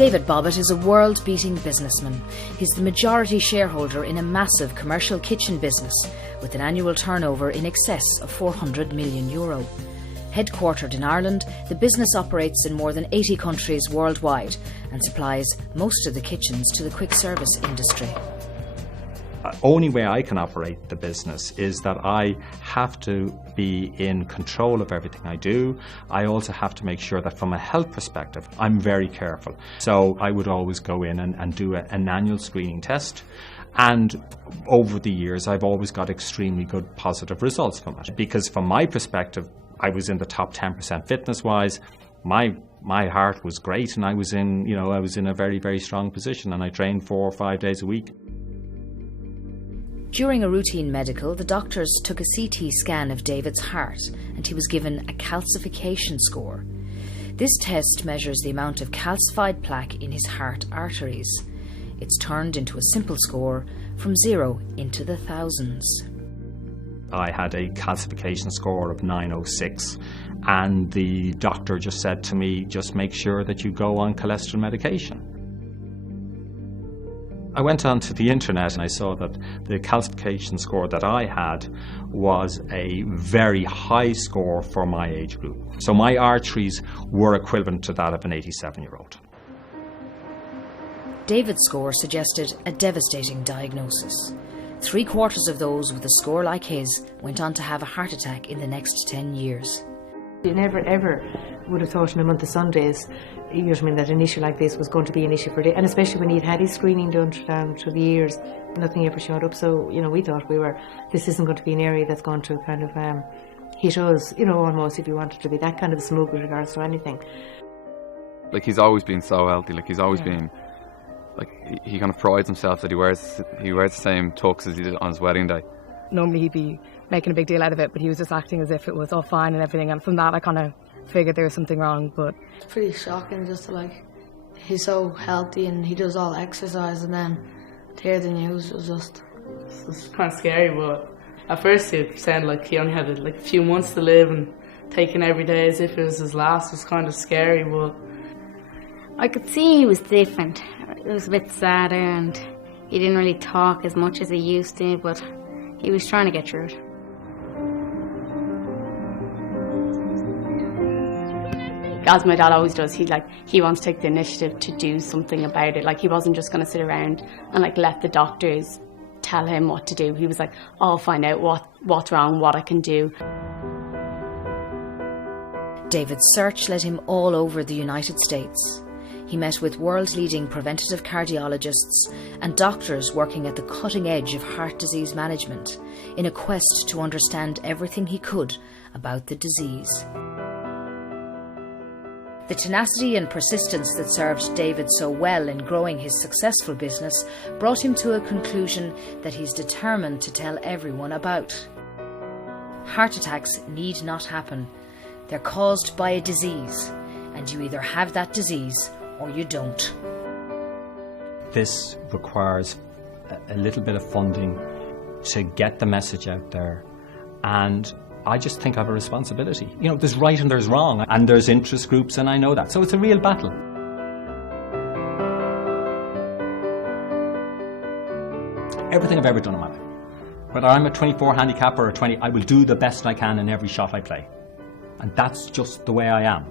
David Bobbett is a world-beating businessman. He's the majority shareholder in a massive commercial kitchen business with an annual turnover in excess of €400 million. Headquartered in Ireland, the business operates in more than 80 countries worldwide and supplies most of the kitchens to the quick service industry. Only way I can operate the business is that I have to be in control of everything I do. I also have to make sure that from a health perspective, I'm very careful. So I would always go in and do an annual screening test. And over the years, I've always got extremely good positive results from it. Because from my perspective, I was in the top 10% fitness-wise. My heart was great, and I was in a very, very strong position, and I trained 4 or 5 days a week. During a routine medical, the doctors took a CT scan of David's heart and he was given a calcification score. This test measures the amount of calcified plaque in his heart arteries. It's turned into a simple score from 0 into the thousands. I had a calcification score of 906, and the doctor just said to me, just make sure that you go on cholesterol medication. I went onto the internet and I saw that the calcification score that I had was a very high score for my age group. So my arteries were equivalent to that of an 87-year-old. David's score suggested a devastating diagnosis. 3/4 of those with a score like his went on to have a heart attack in the next 10 years. You never ever would have thought in a month of Sundays, you know what I mean, that an issue like this was going to be an issue for Dave, and especially when he'd had his screening done through the years, nothing ever showed up. So, you know, we thought this isn't going to be an area that's going to kind of hit us, you know, almost, if you wanted to be that kind of a smug with regards to anything. Like, he's always been so healthy, like he's always been, like, he kind of prides himself that he wears the same tux as he did on his wedding day. Normally he'd be making a big deal out of it, but he was just acting as if it was all fine and everything, and from that I kind of figured there was something wrong. But it's pretty shocking just to, like, he's so healthy and he does all exercise, and then to hear the news was just... It's kind of scary, but at first it sounded like he only had a few months to live, and taking every day as if it was his last was kind of scary. But I could see he was different. It was a bit sadder, and he didn't really talk as much as he used to, but he was trying to get through it. As my dad always does, he wants to take the initiative to do something about it. Like, he wasn't just going to sit around and let the doctors tell him what to do. He was like, I'll find out what's wrong, what I can do. David's search led him all over the United States. He met with world-leading preventative cardiologists and doctors working at the cutting edge of heart disease management in a quest to understand everything he could about the disease. The tenacity and persistence that served David so well in growing his successful business brought him to a conclusion that he's determined to tell everyone about. Heart attacks need not happen. They're caused by a disease, and you either have that disease or you don't. This requires a little bit of funding to get the message out there, and I just think I have a responsibility. You know, there's right and there's wrong, and there's interest groups, and I know that. So it's a real battle. Everything I've ever done in my life, whether I'm a 24 handicap or a 20, I will do the best I can in every shot I play. And that's just the way I am.